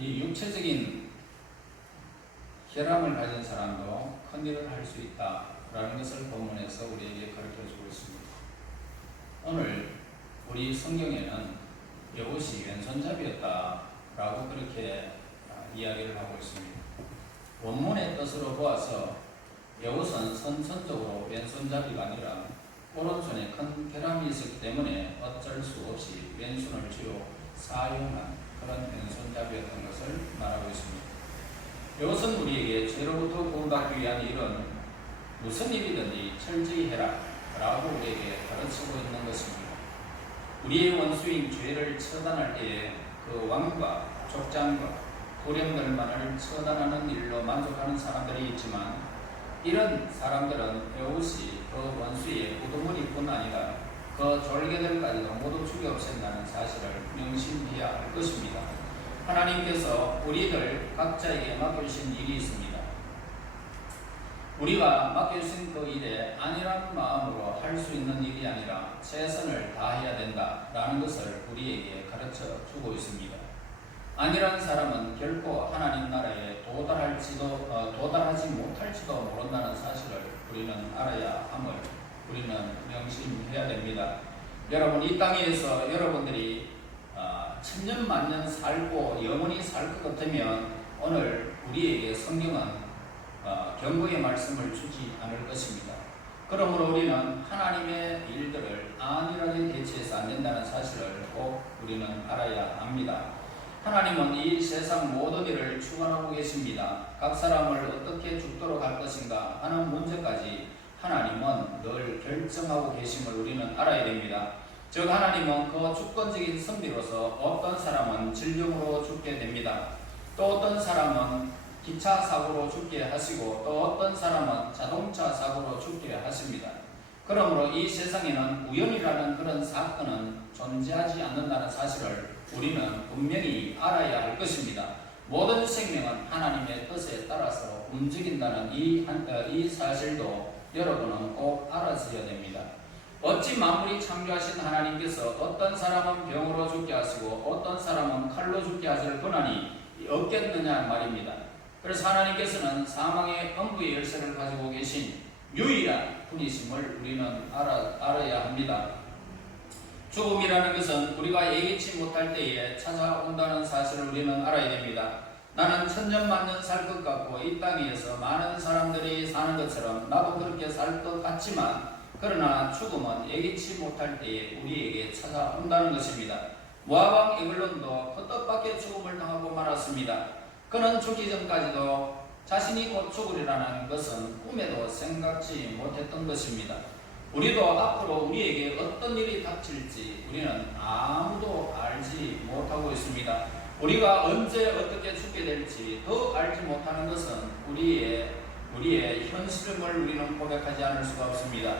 이 육체적인 혈압을 가진 사람도 큰일을 할 수 있다라는 것을 본문에서 우리에게 가르쳐주고 있습니다. 오늘 우리 성경에는 여봇이 왼손잡이였다라고 그렇게 이야기를 하고 있습니다. 원문의 뜻으로 보아서 여봇은 선천적으로 왼손잡이가 아니라 오른손에 큰 혈압이 있었기 때문에 어쩔 수 없이 왼손을 주로 사용한 그런 왼손잡이였던 것을 말하고 있습니다. 여봇은 우리에게 죄로부터 구원받기 위한 일은 무슨 일이든지 철저히 해라라고 우리에게 가르치고 있는 것입니다. 우리의 원수인 죄를 처단할 때에 그 왕과 족장과 도령들만을 처단하는 일로 만족하는 사람들이 있지만, 이런 사람들은 여봇이 그 원수의 우두머리뿐 아니라 그 졸개들까지도 모두 죽여 없앤다는 사실을 명심해야 할 것입니다. 하나님께서 우리들 각자에게 맡겨주신 일이 있습니다. 우리가 맡겨주신 그 일에 안일한 마음으로 할 수 있는 일이 아니라 최선을 다해야 된다라는 것을 우리에게 가르쳐 주고 있습니다. 안일한 사람은 결코 하나님 나라에 도달하지 못할지도 모른다는 사실을 우리는 알아야 함을 우리는 명심해야 됩니다. 여러분, 이 땅에서 여러분들이 천년 만년 살고 영원히 살 것 같으면 오늘 우리에게 성경은 경고의 말씀을 주지 않을 것입니다. 그러므로 우리는 하나님의 일들을 안일하게 대처해서 안 된다는 사실을 꼭 우리는 알아야 합니다. 하나님은 이 세상 모든 일을 주관하고 계십니다. 각 사람을 어떻게 죽도록 할 것인가 하는 문제까지 하나님은 늘 결정하고 계심을 우리는 알아야 됩니다. 즉, 하나님은 그 주권적인 섭리로서 어떤 사람은 질병으로 죽게 됩니다. 또 어떤 사람은 기차 사고로 죽게 하시고, 또 어떤 사람은 자동차 사고로 죽게 하십니다. 그러므로 이 세상에는 우연이라는 그런 사건은 존재하지 않는다는 사실을 우리는 분명히 알아야 할 것입니다. 모든 생명은 하나님의 뜻에 따라서 움직인다는 이 사실도 여러분은 꼭 알아서야 됩니다. 어찌 만물이 창조하신 하나님께서 어떤 사람은 병으로 죽게 하시고 어떤 사람은 칼로 죽게 하실 권한이 없겠느냐 말입니다. 그래서 하나님께서는 사망의 엄부의 열쇠를 가지고 계신 유일한 분이심을 우리는 알아야 합니다. 죽음이라는 것은 우리가 예기치 못할 때에 찾아온다는 사실을 우리는 알아야 됩니다. 나는 천년만년 살 것 같고 이 땅에서 많은 사람들이 사는 것처럼 나도 그렇게 살 것 같지만, 그러나 죽음은 예기치 못할 때에 우리에게 찾아온다는 것입니다. 모압 왕 에글론도 그 뜻밖의 죽음을 당하고 말았습니다. 그는 죽기 전까지도 자신이 곧 죽으리라는 것은 꿈에도 생각지 못했던 것입니다. 우리도 앞으로 우리에게 어떤 일이 닥칠지 우리는 아무도 알지 못하고 있습니다. 우리가 언제 어떻게 죽게 될지 더 알지 못하는 것은 우리의 현실임을 우리는 고백하지 않을 수가 없습니다.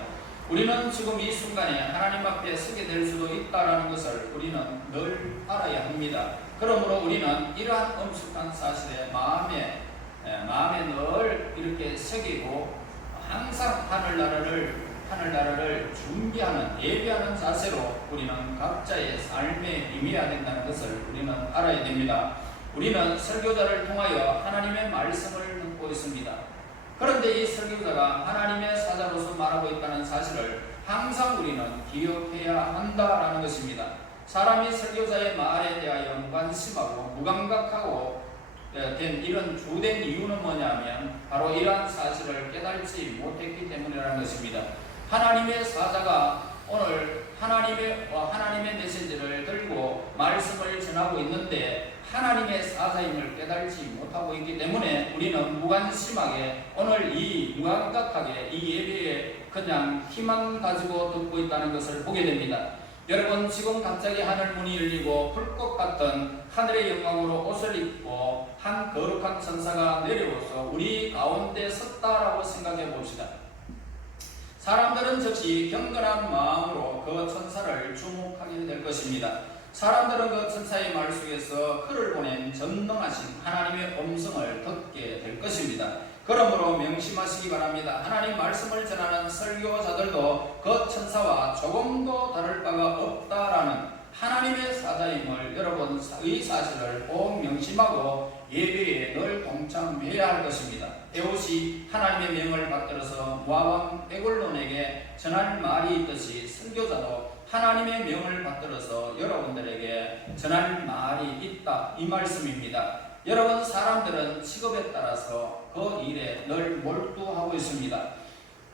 우리는 지금 이 순간에 하나님 앞에 서게 될 수도 있다는 것을 우리는 늘 알아야 합니다. 그러므로 우리는 이러한 엄숙한 사실에 마음에 늘 이렇게 새기고 항상 하늘나라를 준비하는, 예비하는 자세로 우리는 각자의 삶에 임해야 된다는 것을 우리는 알아야 됩니다. 우리는 설교자를 통하여 하나님의 말씀을 듣고 있습니다. 그런데 이 설교자가 하나님의 사자로서 말하고 있다는 사실을 항상 우리는 기억해야 한다라는 것입니다. 사람이 설교자의 말에 대하여 무관심하고 무감각하고 된 이런 주된 이유는 뭐냐면 바로 이러한 사실을 깨달지 못했기 때문이라는 것입니다. 하나님의 사자가 오늘 하나님의 메시지를 들고 말씀을 전하고 있는데 하나님의 사자임을 깨달지 못하고 있기 때문에 우리는 무관심하게 오늘 무감각하게 이 예배에 그냥 희망 가지고 듣고 있다는 것을 보게 됩니다. 여러분, 지금 갑자기 하늘 문이 열리고 불꽃 같은 하늘의 영광으로 옷을 입고 한 거룩한 천사가 내려오서 우리 가운데 섰다라고 생각해 봅시다. 사람들은 즉시 경건한 마음으로 그 천사를 주목하게 될 것입니다. 사람들은 그 천사의 말 속에서 그를 보낸 전능하신 하나님의 음성을 듣게 될 것입니다. 그러므로 명심하시기 바랍니다. 하나님 말씀을 전하는 설교자들도 그 천사와 조금도 다를 바가 없다라는 하나님의 사자임을 여러분의 사실을 꼭 명심하고 예배에 늘 동참해야 할 것입니다. 에봇이 하나님의 명을 받들어서 모압 에골론에게 전할 말이 있듯이 선교자도 하나님의 명을 받들어서 여러분들에게 전할 말이 있다, 이 말씀입니다. 여러분, 사람들은 직업에 따라서 그 일에 늘 몰두하고 있습니다.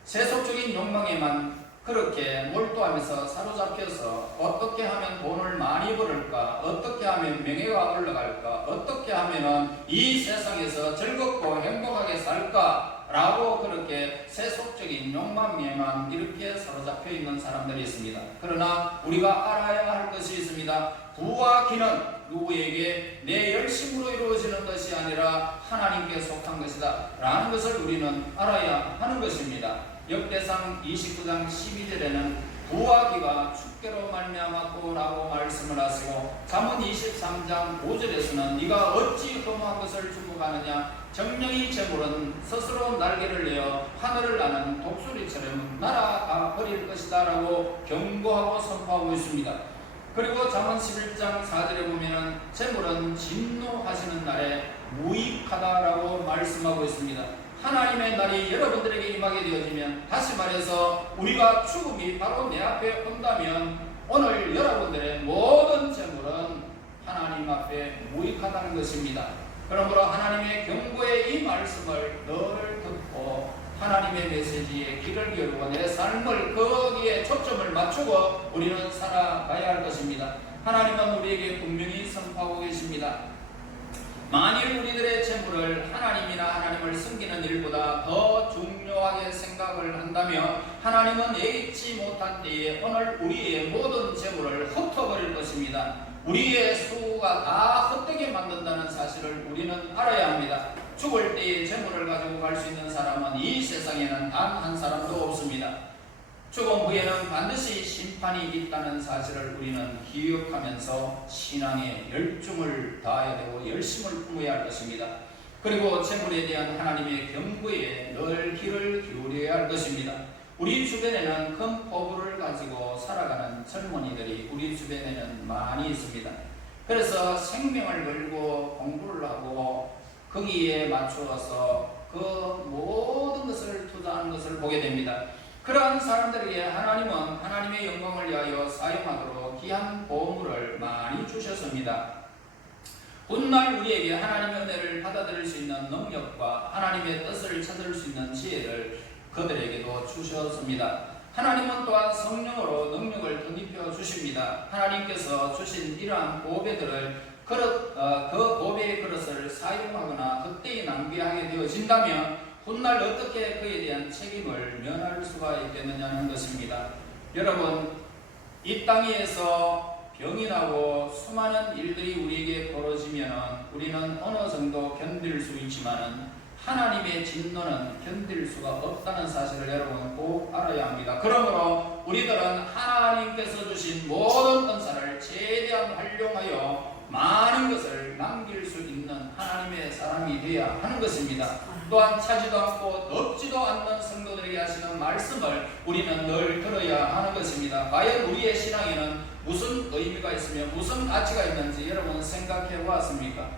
세속적인 욕망에만 그렇게 몰두하면서 사로잡혀서 어떻게 하면 돈을 많이 벌을까, 어떻게 하면 명예가 올라갈까, 어떻게 하면 이 세상에서 즐겁고 행복하게 살까 라고 그렇게 세속적인 욕망에만 이렇게 사로잡혀 있는 사람들이 있습니다. 그러나 우리가 알아야 할 것이 있습니다. 부와 기는 누구에게 내 열심으로 이루어지는 것이 아니라 하나님께 속한 것이다 라는 것을 우리는 알아야 하는 것입니다. 역대상 29장 12절에는 부와 기가 축계로 말미암았고 라고 말씀을 하시고, 잠언 23장 5절에서는 네가 어찌 흠한 것을 주목하느냐, 정령이 재물은 스스로 날개를 내어 하늘을 나는 독수리처럼 날아가 버릴 것이다 라고 경고하고 선포하고 있습니다. 그리고 잠언 11장 4절에 보면은 재물은 진노하시는 날에 무익하다라고 말씀하고 있습니다. 하나님의 날이 여러분들에게 임하게 되어지면, 다시 말해서 우리가 죽음이 바로 내 앞에 온다면 오늘 여러분들의 모든 재물은 하나님 앞에 무익하다는 것입니다. 그러므로 하나님의 경고의 이 말씀을 늘 듣고 하나님의 메시지에 귀를 기울이고 내 삶을 거기에 초점을 맞추고 우리는 살아가야 할 것입니다. 하나님은 우리에게 분명히 선포하고 계십니다. 만일 우리들의 재물을 하나님이나 하나님을 섬기는 일보다 더 중요하게 생각을 한다면 하나님은 예기치 못한 때에 오늘 우리의 모든 재물을 흩어버릴 것입니다. 우리의 수가 다 헛되게 만든다는 사실을 우리는 알아야 합니다. 죽을 때에 재물을 가지고 갈 수 있는 사람은 이 세상에는 단 한 사람도 없습니다. 죽음 후에는 반드시 심판이 있다는 사실을 우리는 기억하면서 신앙에 열중을 다해야 되고 열심을 품어야 할 것입니다. 그리고 재물에 대한 하나님의 경고에 늘 귀를 기울여야 할 것입니다. 우리 주변에는 큰 포부를 가지고 살아가는 젊은이들이 우리 주변에는 많이 있습니다. 그래서 생명을 걸고 공부를 하고 거기에 맞추어서 그 모든 것을 투자하는 것을 보게 됩니다. 그러한 사람들에게 하나님은 하나님의 영광을 위하여 사용하도록 귀한 보물을 많이 주셨습니다. 훗날 우리에게 하나님의 은혜를 받아들일 수 있는 능력과 하나님의 뜻을 찾을 수 있는 지혜를 그들에게도 주셨습니다. 하나님은 또한 성령으로 능력을 덧입혀 주십니다. 하나님께서 주신 이러한 보배들을 그 보배의 그릇을 사용하거나 헛되이 낭비하게 되어진다면 훗날 어떻게 그에 대한 책임을 면할 수가 있겠느냐는 것입니다. 여러분, 이 땅 위에서 병이 나고 수많은 일들이 우리에게 벌어지면 우리는 어느 정도 견딜 수 있지만 하나님의 진노는 견딜 수가 없다는 사실을 여러분 꼭 알아야 합니다. 그러므로 우리들은 하나님께서 주신 모든 은사를 최대한 활용하여 많은 것을 남길 수 있는 하나님의 사람이 되어야 하는 것입니다. 또한 차지도 않고 덥지도 않는 성도들에게 하시는 말씀을 우리는 늘 들어야 하는 것입니다. 과연 우리의 신앙에는 무슨 의미가 있으며 무슨 가치가 있는지 여러분 생각해 보았습니까?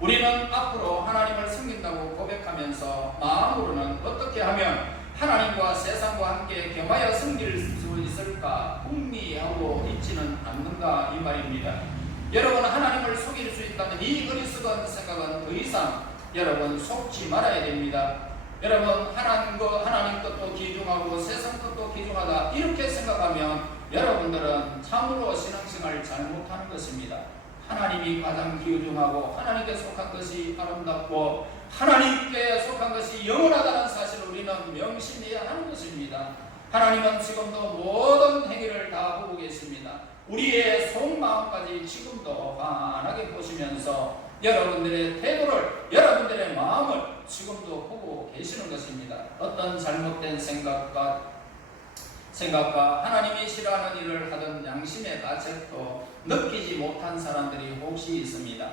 우리는 앞으로 하나님을 섬긴다고 고백하면서 마음으로는 어떻게 하면 하나님과 세상과 함께 겸하여 섬길 수 있을까 궁리하고 있지는 않는가 이 말입니다. 여러분, 하나님을 속일 수 있다는 이 어리석은 생각은 더 이상 여러분 속지 말아야 됩니다. 여러분, 하나님 것도 귀중하고 세상 것도 귀중하다 이렇게 생각하면 여러분들은 참으로 신앙생활을 잘못하는 것입니다. 하나님이 가장 귀중하고 하나님께 속한 것이 아름답고 하나님께 속한 것이 영원하다는 사실을 우리는 명심해야 하는 것입니다. 하나님은 지금도 모든 행위를 다 보고 계십니다. 우리의 속마음까지 지금도 환하게 보시면서 여러분들의 태도를, 여러분들의 마음을 지금도 보고 계시는 것입니다. 어떤 잘못된 생각과 하나님이 싫어하는 일을 하던 양심의 가책도 느끼지 못한 사람들이 혹시 있습니다.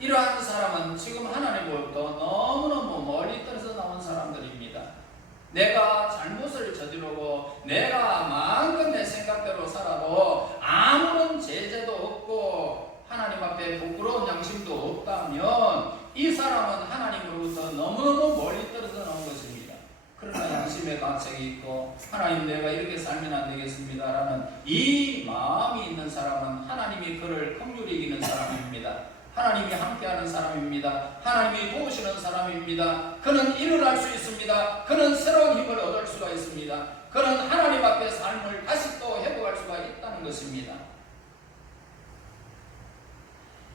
이러한 사람은 지금 하나님으로부터 너무너무 멀리 떨어져 나온 사람들입니다. 내가 잘못을 저지르고 내가 마음껏 내 생각대로 살아도 아무런 제재도 없고 하나님 앞에 부끄러운 양심도 없다면 이 사람은 하나님으로부터 너무너무 멀리 떨어져 나온 것입니다. 그러나 양심의 가책이 있고 하나님 내가 이렇게 살면 안 되겠습니다 라는 이 마음이 있는 사람은 하나님이 그를 긍휼히 여기는 사람입니다. 하나님이 함께하는 사람입니다. 하나님이 도우시는 사람입니다. 그는 일어날 수 있습니다. 그는 새로운 힘을 얻을 수가 있습니다. 그는 하나님 앞에 삶을 다시 또 회복할 수가 있다는 것입니다.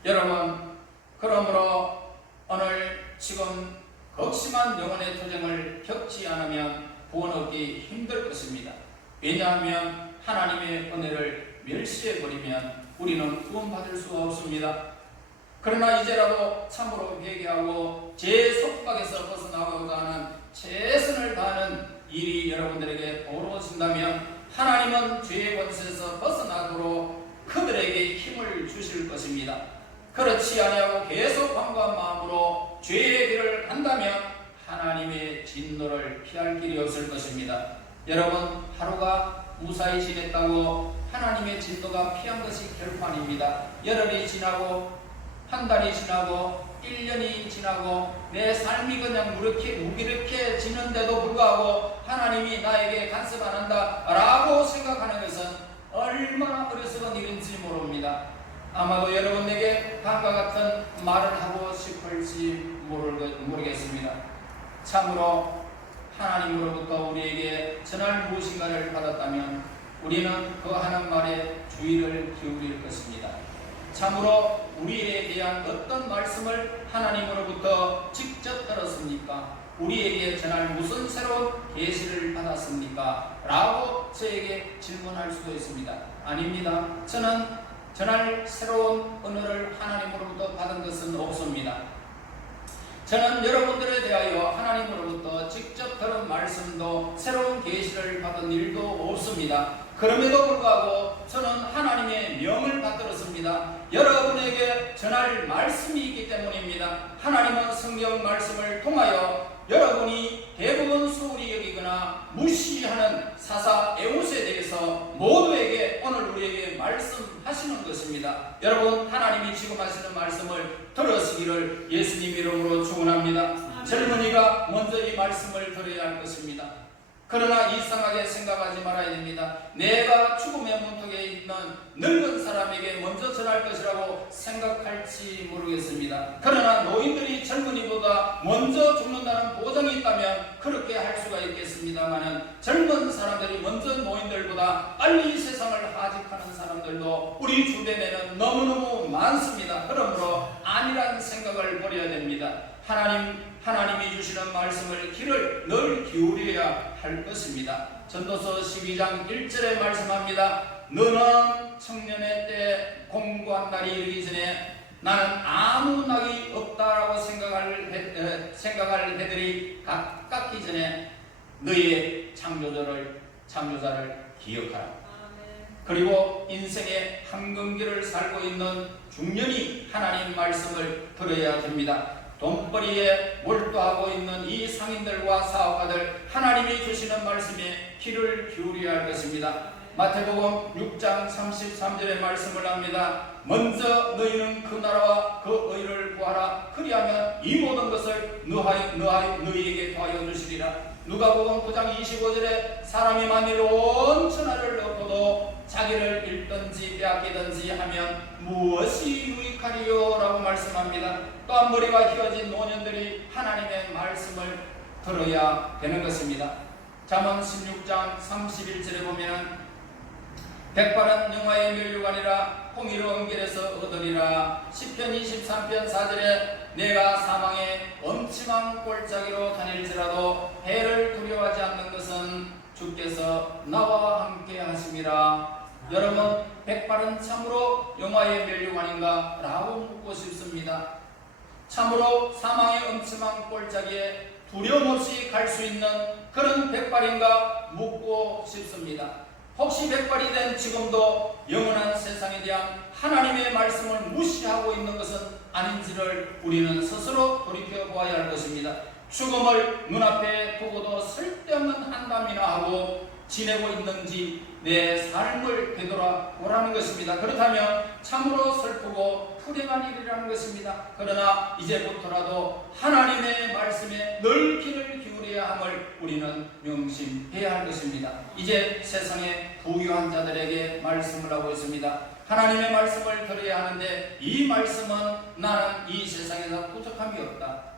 여러분, 그러므로 오늘 지금 극심한 영혼의 투쟁을 겪지 않으면 구원 얻기 힘들 것입니다. 왜냐하면 하나님의 은혜를 멸시해버리면 우리는 구원받을 수가 없습니다. 그러나 이제라도 참으로 회개하고 제 속박에서 벗어나고자 하는 최선을 다하는 일이 여러분들에게 벌어진다면 하나님은 죄의 권세에서 벗어나도록 그들에게 힘을 주실 것입니다. 그렇지 아니하고 계속 완고한 마음으로 죄의 길을 간다면 하나님의 진노를 피할 길이 없을 것입니다. 여러분, 하루가 무사히 지냈다고 하나님의 진노가 피한 것이 결코 아닙니다. 열흘이 지나고 한 달이 지나고 1년이 지나고 내 삶이 그냥 무기력해지는데도 불구하고 하나님이 나에게 간섭 안 한다 라고 생각하는 것은 얼마나 어리석은 일인지 모릅니다. 아마도 여러분에게 다음과 같은 말을 하고 싶을지 모르겠습니다. 참으로 하나님으로부터 우리에게 전할 무엇인가를 받았다면 우리는 그 하는 말에 주의를 기울일 것입니다. 참으로 우리에 대한 어떤 말씀을 하나님으로부터 직접 들었습니까? 우리에게 전할 무슨 새로운 계시를 받았습니까? 라고 저에게 질문할 수도 있습니다. 아닙니다. 저는 전할 새로운 언어를 하나님으로부터 받은 것은 없습니다. 저는 여러분들에 대하여 하나님으로부터 직접 들은 말씀도 새로운 계시를 받은 일도 없습니다. 그럼에도 불구하고 저는 하나님의 명을 받들었습니다. 여러분에게 전할 말씀이 있기 때문입니다. 하나님은 성경 말씀을 통하여 여러분이 대부분 소홀히 여기거나 무시하는 사사 에웃에 대해서 모두에게 오늘 우리에게 말씀하시는 것입니다. 여러분, 하나님이 지금 하시는 말씀을 들으시기를 예수님 이름으로 축원합니다. 젊은이가 먼저 이 말씀을 들어야 할 것입니다. 그러나 이상하게 생각하지 말아야 됩니다. 내가 죽음의 문턱에 있는 늙은 사람에게 먼저 전할 것이라고 생각할지 모르겠습니다. 그러나 노인들이 젊은이보다 먼저 죽는다는 보장이 있다면 그렇게 할 수가 있겠습니다만은 젊은 사람들이 먼저 노인들보다 빨리 세상을 하직하는 사람들도 우리 주변에는 너무너무 많습니다. 그러므로 아니란 생각을 버려야 됩니다. 하나님이 주시는 말씀을 귀를 늘 기울여야 할 것입니다. 전도서 12장 1절에 말씀합니다. 너는 청년의 때 공고한 날이 이르기 전에 나는 아무 낙이 없다라고 생각할 해들이 가깝기 전에 너희의 창조자를 기억하라. 그리고 인생의 한경기를 살고 있는 중년이 하나님 말씀을 들어야 됩니다. 돈벌이에 몰두하고 있는 이 상인들과 사업가들, 하나님이 주시는 말씀에 귀를 기울여야 할 것입니다. 마태복음 6장 33절의 말씀을 합니다. 먼저 너희는 그 나라와 그 의를 구하라. 그리하면 이 모든 것을 너희에게 더하여 주시리라. 누가복음 9장 25절에 사람이 만일 온 천하를 얻고도 자기를 잃든지 빼앗기든지 하면 무엇이 유익하리요? 라고 말씀합니다. 또한 머리가 휘어진 노년들이 하나님의 말씀을 들어야 되는 것입니다. 잠언 16장 31절에 보면 백발은 영화의 면류관이라 홍의로 언결에서 얻으리라. 시편 23편 4절에 내가 사망의 엄침한 골짜기로 다닐지라도 해를 두려워하지 않는 것은 주께서 나와 함께 하심이라. 여러분, 백발은 참으로 영화의 면류관인가? 라고 묻고 싶습니다. 참으로 사망의 엄침한 골짜기에 두려움 없이 갈 수 있는 그런 백발인가? 묻고 싶습니다. 혹시 백발이 된 지금도 영원한 세상에 대한 하나님의 말씀을 무시하고 있는 것은 아닌지를 우리는 스스로 돌이켜 보아야 할 것입니다. 죽음을 눈앞에 두고도 쓸데없는 한담이나 하고 지내고 있는지 내 삶을 되돌아보라는 것입니다. 그렇다면 참으로 슬프고 불행한 일이라는 것입니다. 그러나 이제부터라도 하나님의 말씀에 늘 귀를 기울여야 함을 우리는 명심해야 할 것입니다. 이제 세상의 부유한 자들에게 말씀을 하고 있습니다. 하나님의 말씀을 들어야 하는데 이 말씀은 나는 이 세상에서 부족함이 없다.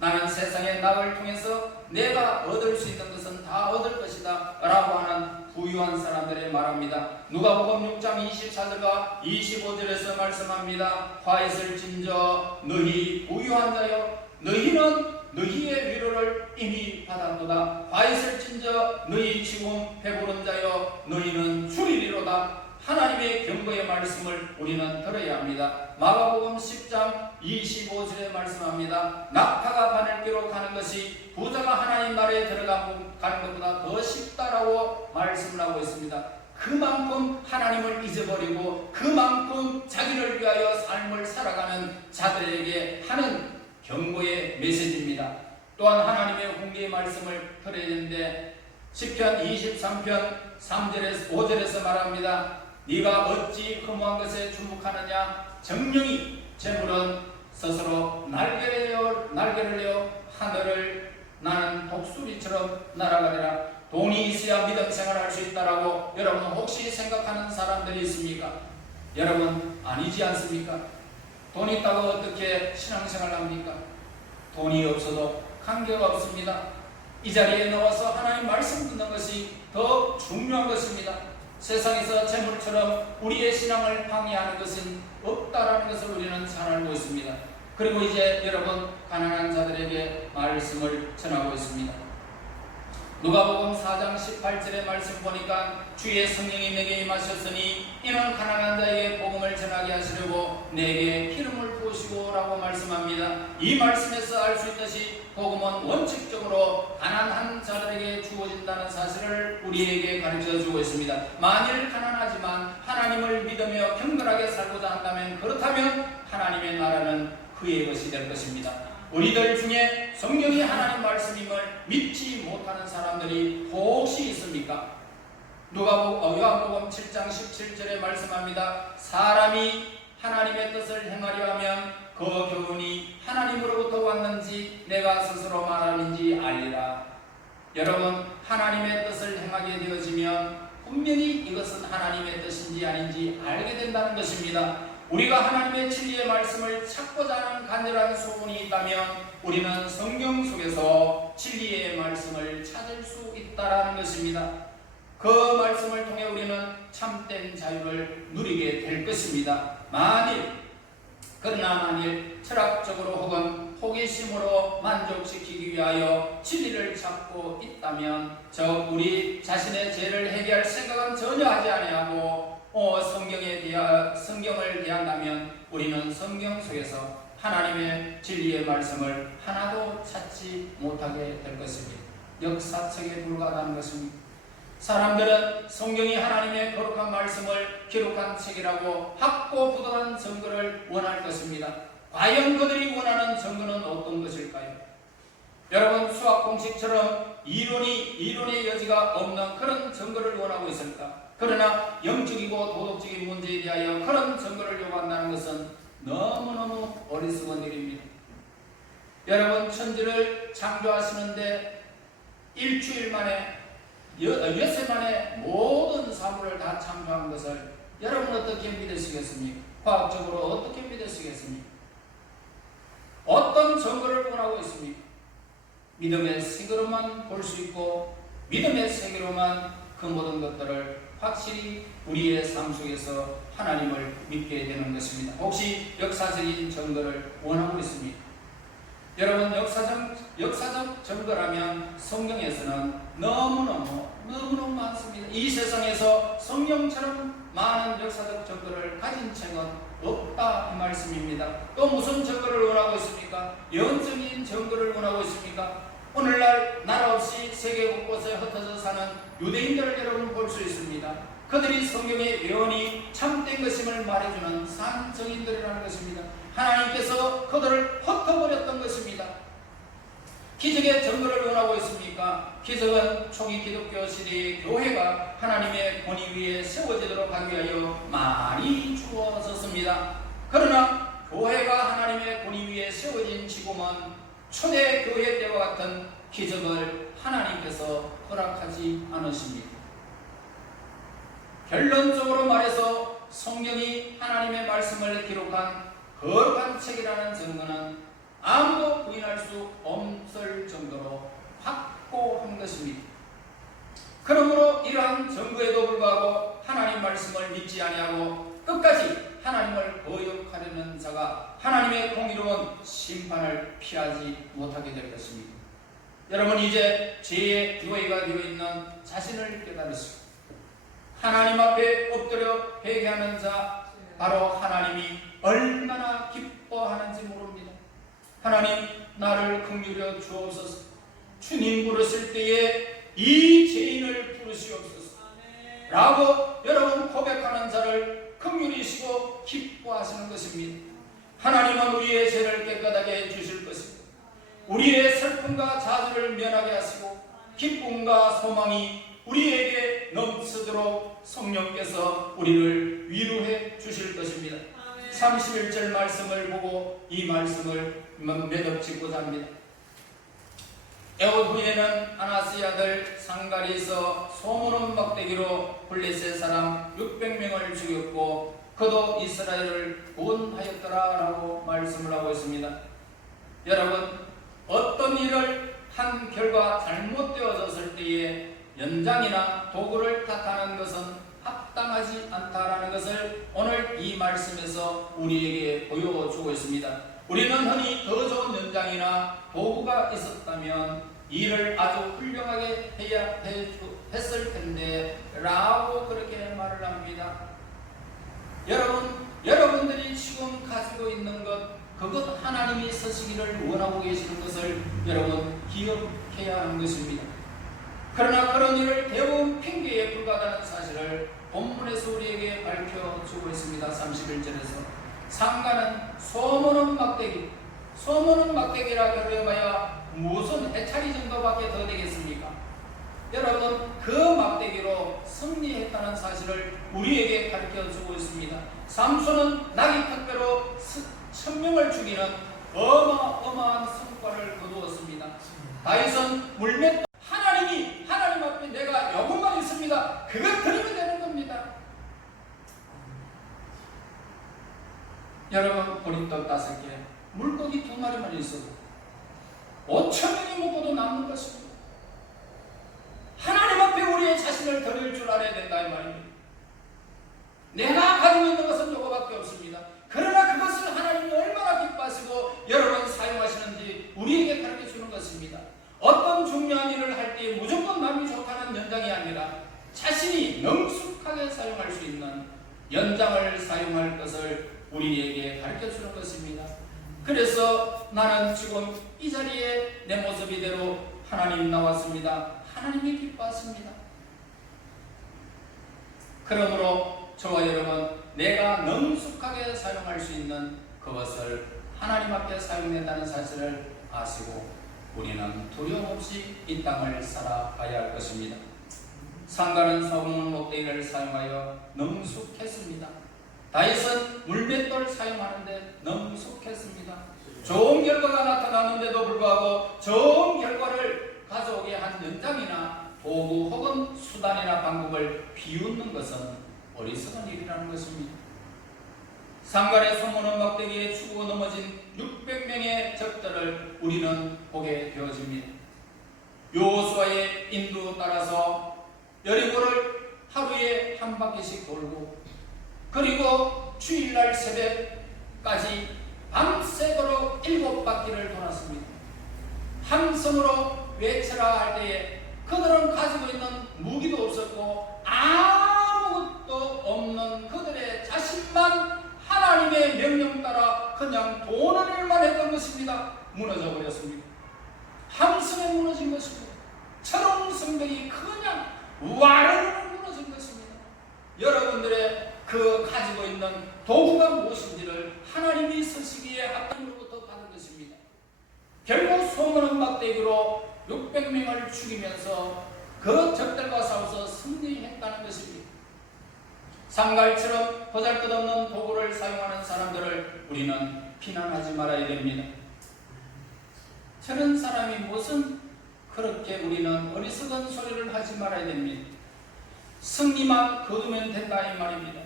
나는 세상의 낙을 통해서 내가 얻을 수 있는 것은 다 얻을 것이다 라고 하는 부유한 사람들의 말합니다. 누가복음 6장 24절과 25절에서 말씀합니다. 화이슬진저 너희 부유한 자여 너희는 너희의 위로를 이미 받았도다. 화이슬진저 너희 지금 배부른 자여 너희는 주리리로다. 하나님의 경고의 말씀을 우리는 들어야 합니다. 마가복음 10장 25절에 말씀합니다. 낙타가 바늘기로 가는 것이 부자가 하나님 나라에 들어가는 것보다 더 쉽다라고 말씀을 하고 있습니다. 그만큼 하나님을 잊어버리고 그만큼 자기를 위하여 삶을 살아가는 자들에게 하는 경고의 메시지입니다. 또한 하나님의 공개의 말씀을 들어야 되는데 시편 23편 3절에서 5절에서 말합니다. 네가 어찌 허무한 것에 주목하느냐. 정령이 재물은 스스로 날개를 내어 하늘을 나는 독수리처럼 날아가리라. 돈이 있어야 믿음 생활할 수 있다라고 여러분 혹시 생각하는 사람들이 있습니까? 여러분 아니지 않습니까? 돈 있다고 어떻게 신앙생활 합니까? 돈이 없어도 관계가 없습니다. 이 자리에 나와서 하나님 말씀 듣는 것이 더 중요한 것입니다. 세상에서 재물처럼 우리의 신앙을 방해하는 것은 없다라는 것을 우리는 잘 알고 있습니다. 그리고 이제 여러분 가난한 자들에게 말씀을 전하고 있습니다. 누가복음 4장 18절의 말씀 보니까 주의 성령이 내게 임하셨으니 이는 가난한 자에게 복음을 전하게 하시려고 내게 기름을 부으시고 라고 말씀합니다. 이 말씀에서 알 수 있듯이 복음은 원칙적으로 가난한 자들에게 주어진다는 사실을 우리에게 가르쳐주고 있습니다. 만일 가난하지만 하나님을 믿으며 경건하게 살고자 한다면 그렇다면 하나님의 나라는 그의 것이 될 것입니다. 우리들 중에 성경이 하나님 말씀임을 믿지 못하는 사람들이 혹시 있습니까? 요한복음 7장 17절에 말씀합니다. 사람이 하나님의 뜻을 행하려 하면 그 교훈이 하나님으로부터 왔는지 내가 스스로 말함인지 알리라. 여러분 하나님의 뜻을 행하게 되어지면 분명히 이것은 하나님의 뜻인지 아닌지 알게 된다는 것입니다. 우리가 하나님의 진리의 말씀을 찾고자 하는 간절한 소원이 있다면 우리는 성경 속에서 진리의 말씀을 찾을 수 있다는 것입니다. 그 말씀을 통해 우리는 참된 자유를 누리게 될 것입니다. 그러나 만일 철학적으로 혹은 호기심으로 만족시키기 위하여 진리를 찾고 있다면 우리 자신의 죄를 해결할 생각은 전혀 하지 아니하고 성경을 대한다면 우리는 성경 속에서 하나님의 진리의 말씀을 하나도 찾지 못하게 될 것입니다. 역사책에 불과하다는 것입니다. 사람들은 성경이 하나님의 거룩한 말씀을 기록한 책이라고 확고부동한 증거를 원할 것입니다. 과연 그들이 원하는 증거는 어떤 것일까요? 여러분 수학 공식처럼 이론의 여지가 없는 그런 증거를 원하고 있을까? 그러나 영적이고 도덕적인 문제에 대하여 그런 증거를 요구한다는 것은 너무너무 어리석은 일입니다. 여러분 천지를 창조하시는데 일주일 만에 엿새 만에 모든 사물을 다 창조한 것을 여러분 어떻게 믿으시겠습니까? 과학적으로 어떻게 믿으시겠습니까? 어떤 증거를 원하고 있습니까? 믿음의 세계로만 볼 수 있고 믿음의 세계로만 그 모든 것들을 확실히 우리의 삶 속에서 하나님을 믿게 되는 것입니다. 혹시 역사적인 증거를 원하고 있습니까? 여러분 역사적 증거라면 성경에서는 너무너무 많습니다. 이 세상에서 성경처럼 많은 역사적 증거를 가진 책은 없다 이 말씀입니다. 또 무슨 증거를 원하고 있습니까? 영적인 증거를 원하고 있습니까? 오늘날 나라 없이 세계 곳곳에 흩어져 사는 유대인들을 여러분 볼 수 있습니다. 그들이 성경의 예언이 참된 것임을 말해주는 산 증인들이라는 것입니다. 하나님께서 그들을 흩어버렸던 것입니다. 기적의 증거를 원하고 있습니까? 기적은 초기 기독교 시대의 교회가 하나님의 권위 위에 세워지도록 하기 위하여 많이 주어졌습니다. 그러나 교회가 하나님의 권위 위에 세워진 지금은 초대 교회 때와 같은 기적을 하나님께서 허락하지 않으십니다. 결론적으로 말해서 성경이 하나님의 말씀을 기록한 거룩한 책이라는 증거는 아무도 부인할 수 없을 정도로 확고한 것입니다. 그러므로 이러한 증거에도 불구하고 하나님 말씀을 믿지 아니하고 끝까지 하나님을 거역하려는 자가 하나님의 공의로운 심판을 피하지 못하게 될 것입니다. 여러분, 이제 죄의 기회가 되어 있는 자신을 깨달으시고 하나님 앞에 엎드려 회개하는 자, 바로 하나님이 얼마나 기뻐하는지 모릅니다. 하나님, 나를 긍휼히 주옵소서. 주님 부르실 때에 이 죄인을 부르시옵소서 라고 여러분 고백하는 자를 긍휼히시고 기뻐하시는 것입니다. 하나님은 우리의 죄를 깨끗하게 해주실 것입니다. 우리의 슬픔과 좌절을 면하게 하시고 기쁨과 소망이 우리에게 넘치도록 성령께서 우리를 위로해 주실 것입니다. 31절 말씀을 보고 이 말씀을 매듭짓고자 합니다. 에봇 후에는 아나스의 아들 상가리에서 소문은 막대기로 블레셋 사람 600명을 죽였고 그도 이스라엘을 구원하였더라 라고 말씀을 하고 있습니다. 여러분, 어떤 일을 한 결과 잘못되어졌을 때에 연장이나 도구를 탓하는 것은 합당하지 않다라는 것을 오늘 이 말씀에서 우리에게 보여주고 있습니다. 우리는 흔히 더 좋은 연장이나 도구가 있었다면 일을 아주 훌륭하게 해야 했을 텐데 라고 그렇게 말을 합니다. 여러분들이 지금 가지고 있는 것, 그것 하나님이 쓰시기를 원하고 계시는 것을 여러분 기억해야 하는 것입니다. 그러나 그런 일을 대부분 핑계에 불과하다는 사실을 본문에서 우리에게 밝혀주고 있습니다. 31절에서 상가는 소문은 막대기, 소문은 막대기라 그려봐야 무슨 해차리 정도밖에 더 되겠습니까? 여러분, 그 막대기로 승리했다는 사실을 우리에게 가르쳐주고 있습니다. 삼손은 나귀 턱배로 1000명을 죽이는 어마어마한 성과를 거두었습니다. 다윗은 물맷 하나님 앞에 내가 요것만 있습니다. 그걸 드리면 되는 겁니다. 여러분, 보리떡 5개, 물고기 2마리만 있어도 5,000명이 먹고도 남는 것입니다. 하나님 앞에 우리의 자신을 드릴 줄 알아야 된다 이 말입니다. 내가 가지고 있는 것은 요거밖에 없습니다. 그러나 그것을 하나님이 얼마나 기뻐하시고 여러분 사용하시는지 우리에게 가르쳐주는 것입니다. 어떤 중요한 일을 할 때 무조건 남이 좋다는 연장이 아니라 자신이 능숙하게 사용할 수 있는 연장을 사용할 것을 우리에게 가르쳐주는 것입니다. 그래서 나는 지금 이 자리에 내 모습 이대로 하나님 나왔습니다. 하나님이 기뻐하십니다. 그러므로 저와 여러분, 내가 능숙하게 사용할 수 있는 그것을 하나님 앞에 사용된다는 사실을 아시고 우리는 두려움 없이 이 땅을 살아가야 할 것입니다. 상가는 소문 막대기를 사용하여 능숙했습니다. 다윗은 물맷돌 사용하는데 능숙했습니다. 좋은 결과가 나타났는데도 불구하고 좋은 결과를 가져오게 한 연장이나 도구 혹은 수단이나 방법을 비웃는 것은 어리석은 일이라는 것입니다. 상간의 소문은 막대기에 죽고 넘어진 600명의 적들을 우리는 보게 되어집니다. 여호수아의 인도 따라서 여리고를 하루에 한 바퀴씩 돌고 그리고 주일날 새벽까지 밤새도록 7바퀴를 돌았습니다. 함성으로 외쳐라 할 때에 그들은 가지고 있는 무기도 없었고 아무것도 없는 그들의 자신만 하나님의 명령 따라 그냥 도는 일만 했던 것입니다. 무너져 버렸습니다. 함성에 무너진 것입니다. 철옹 성벽이 그냥 와르르 무너진 것입니다. 여러분들의 그 가지고 있는 도구가 무엇인지를 하나님이 쓰시기에 하나님으로부터 받은 것입니다. 결국 소문은 막대기로 600명을 죽이면서 그 적들과 싸워서 승리했다는 것입니다. 상갈처럼 보잘것없는 도구를 사용하는 사람들을 우리는 비난하지 말아야 됩니다. 저런 사람이 무슨 그렇게 우리는 어리석은 소리를 하지 말아야 됩니다. 승리만 거두면 된다 이 말입니다.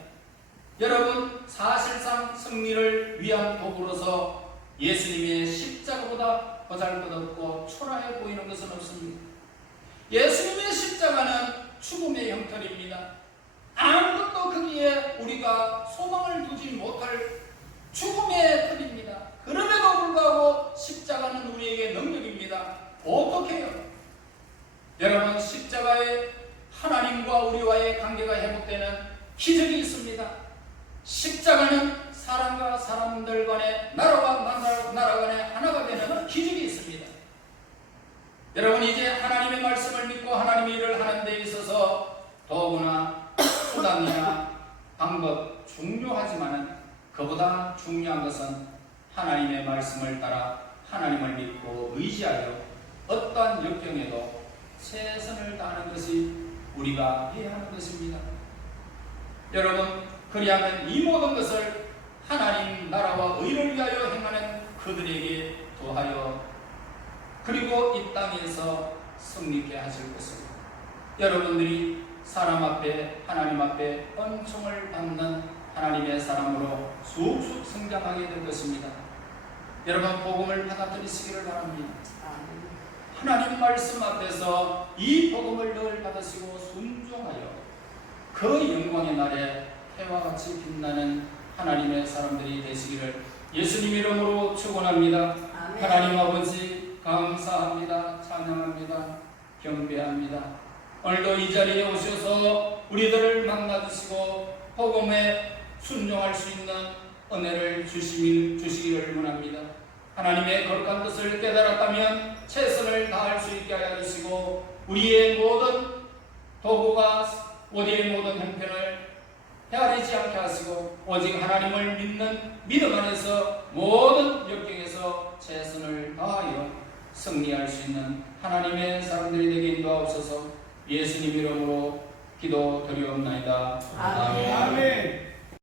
여러분, 사실상 승리를 위한 도구로서 예수님의 십자가보다 보잘것없고 초라해 보이는 것은 없습니다. 예수님의 십자가는 죽음의 형틀입니다. 아무것도 거기에 우리가 소망을 두지 못할 죽음의 틀입니다. 그럼에도 불구하고 십자가는 우리에게 능력입니다. 어떻게 해요? 여러분, 십자가에 하나님과 우리와의 관계가 회복되는 기적이 있습니다. 십자가는 사람과 사람들 간에, 나라와 나라 간에 하나가 되는 기적이 있습니다. 여러분, 이제 하나님의 말씀을 믿고 하나님의 일을 하는 데 있어서 더구나 수단이나 방법 중요하지만 그보다 중요한 것은 하나님의 말씀을 따라 하나님을 믿고 의지하여 어떠한 역경에도 최선을 다하는 것이 우리가 해야 하는 것입니다. 여러분, 그리하면 이 모든 것을 하나님 나라와 의를 위하여 행하는 그들에게 더하여 그리고 이 땅에서 승리케 하실 것입니다. 여러분들이 사람 앞에 하나님 앞에 은총을 받는 하나님의 사람으로 쑥쑥 성장하게 될 것입니다. 여러분, 복음을 받아들이시기를 바랍니다. 하나님 말씀 앞에서 이 복음을 늘 받으시고 순종하여 그 영광의 날에 해와 같이 빛나는 하나님의 사람들이 되시기를 예수님 이름으로 축원합니다. 하나님 아버지 감사합니다. 찬양합니다. 경배합니다. 오늘도 이 자리에 오셔서 우리들을 만나주시고 복음에 순종할 수 있는 은혜를 주시기를 원합니다. 하나님의 거룩한 뜻을 깨달았다면 최선을 다할 수 있게 하여 주시고 우리의 모든 도구가 우리의 모든 형편을 헤아리지 않게 하시고 오직 하나님을 믿는 믿음 안에서 모든 역경에서 최선을 다하여 승리할 수 있는 하나님의 사람들이 되게 인도하옵소서. 예수님 이름으로 기도드리옵나이다. 아멘.